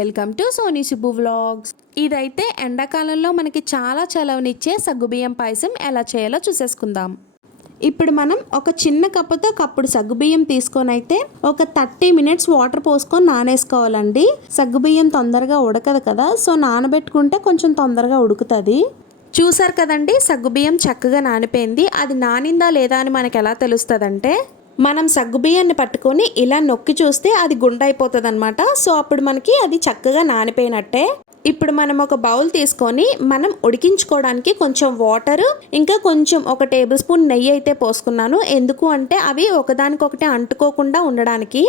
Welcome to Soni Subbu vlogs. ఇదైతే ఎండాకాలంలో మనకి చాలా చలవనిచ్చే సగ్గుబియ్యం పాయసం ఎలా చేయాలో చూసేసుకుందాం. ఇప్పుడు మనం ఒక చిన్న కప్పుతో కప్పుడు సగ్గుబియ్యం తీసుకొని అయితే ఒక థర్టీ మినిట్స్ వాటర్ పోసుకొని నానేసుకోవాలండి. సగ్గుబియ్యం తొందరగా ఉడకదు కదా సో నానబెట్టుకుంటే కొంచెం తొందరగా ఉడుకుతుంది. చూసారు కదండి సగ్గుబియ్యం చక్కగా నానిపోయింది. అది నానిందా లేదా అని మనకు ఎలా తెలుస్తుందంటే మనం సగ్గుబియ్యాన్ని పట్టుకొని ఇలా నొక్కి చూస్తే అది గుండైపోతుంది అనమాట సో అప్పుడు మనకి అది చక్కగా నానిపోయినట్టే. ఇప్పుడు మనం ఒక బౌల్ తీసుకొని మనం ఉడికించుకోవడానికి కొంచెం వాటర్ ఇంకా కొంచెం ఒక టేబుల్ స్పూన్ నెయ్యి అయితే పోసుకున్నాను. ఎందుకు అంటే అవి ఒకదానికొకటి అంటుకోకుండా ఉండడానికి.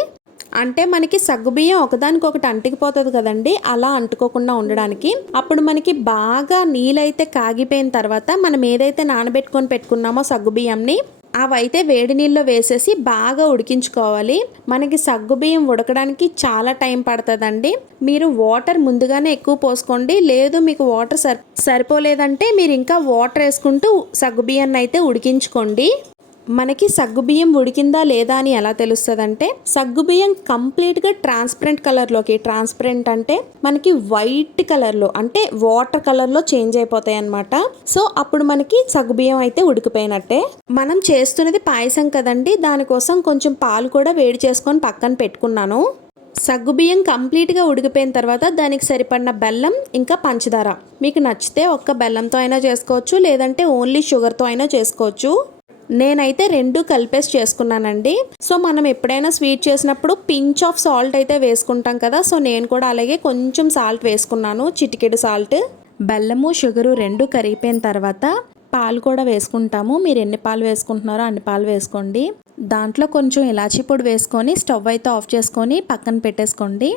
అంటే మనకి సగ్గుబియ్యం ఒకదానికొకటి అంటుకుపోతుంది కదండి అలా అంటుకోకుండా ఉండడానికి. అప్పుడు మనకి బాగా నీళ్ళైతే కాగిపోయిన తర్వాత మనం ఏదైతే నానబెట్టుకొని పెట్టుకున్నామో సగ్గుబియ్యంని అవైతే వేడి నీళ్ళలో వేసేసి బాగా ఉడికించుకోవాలి. మనకి సగ్గుబియ్యం ఉడకడానికి చాలా టైం పడుతుందండి. మీరు వాటర్ ముందుగానే ఎక్కువ పోసుకోండి. లేదు మీకు వాటర్ సరి సరిపోలేదంటే మీరు ఇంకా వాటర్ వేసుకుంటూ సగ్గుబియ్యాన్ని అయితే ఉడికించుకోండి. మనకి సగ్గుబియ్యం ఉడికిందా లేదా అని ఎలా తెలుస్తుందంటే సగ్గుబియ్యం కంప్లీట్గా ట్రాన్స్పరెంట్ కలర్లోకి ట్రాన్స్పరెంట్ అంటే మనకి వైట్ కలర్లో అంటే వాటర్ కలర్లో చేంజ్ అయిపోతాయి అనమాట సో అప్పుడు మనకి సగ్గుబియ్యం అయితే ఉడికిపోయినట్టే. మనం చేస్తున్నది పాయసం కదండి దానికోసం కొంచెం పాలు కూడా వేడి చేసుకొని పక్కన పెట్టుకున్నాను. సగ్గుబియ్యం కంప్లీట్గా ఉడికిపోయిన తర్వాత దానికి సరిపడిన బెల్లం ఇంకా పంచదార. మీకు నచ్చితే ఒక్క బెల్లంతో అయినా చేసుకోవచ్చు లేదంటే ఓన్లీ షుగర్తో అయినా చేసుకోవచ్చు. నేనైతే రెండు కలిపేసి చేసుకున్నానండి. సో మనం ఎప్పుడైనా స్వీట్ చేసినప్పుడు పించ్ ఆఫ్ సాల్ట్ అయితే వేసుకుంటాం కదా. సో నేను కూడా అలాగే కొంచెం సాల్ట్ వేసుకున్నాను. చిటికెడు సాల్ట్. బెల్లము షుగరు రెండు కరిగిపోయిన తర్వాత పాలు కూడా వేసుకుంటాము. మీరు ఎన్ని పాలు వేసుకుంటున్నారో అన్ని పాలు వేసుకోండి. దాంట్లో కొంచెం ఇలాచీ పొడి వేసుకొని స్టవ్ అయితే ఆఫ్ చేసుకొని పక్కన పెట్టేసుకోండి.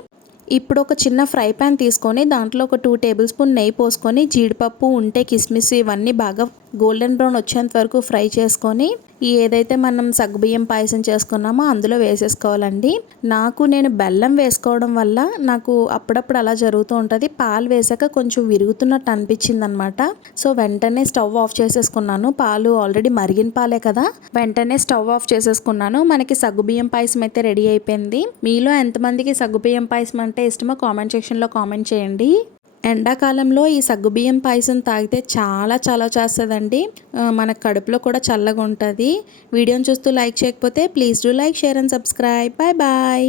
ఇప్పుడు ఒక చిన్న ఫ్రై ప్యాన్ తీసుకొని దాంట్లో ఒక టూ టేబుల్ స్పూన్ నెయ్యి పోసుకొని జీడిపప్పు ఉంటే కిస్మిస్ ఇవన్నీ బాగా గోల్డెన్ బ్రౌన్ వచ్చేంత వరకు ఫ్రై చేసుకొని ఏదైతే మనం సగ్గుబియ్యం పాయసం చేసుకున్నామో అందులో వేసేసుకోవాలండి. నాకు నేను బెల్లం వేసుకోవడం వల్ల నాకు అప్పుడప్పుడు అలా జరుగుతూ ఉంటుంది. పాలు వేసాక కొంచెం విరుగుతున్నట్టు అనిపించింది అనమాట సో వెంటనే స్టవ్ ఆఫ్ చేసేసుకున్నాను. పాలు ఆల్రెడీ మరిగిన పాలే కదా. వెంటనే స్టవ్ ఆఫ్ చేసేసుకున్నాను. మనకి సగ్గుబియ్యం పాయసం అయితే రెడీ అయిపోయింది. మీలో ఎంతమందికి సగ్గుబియ్యం పాయసం అంటే ఇష్టమో కామెంట్ సెక్షన్లో కామెంట్ చేయండి. ఎండాకాలంలో ఈ సగ్గుబియ్యం పాయసం తాగితే చాలా చలవ చేస్తుందండి. మన కడుపులో కూడా చల్లగా ఉంటుంది వీడియోని చూస్తూ లైక్ చేయకపోతే please do like share and subscribe. Bye bye.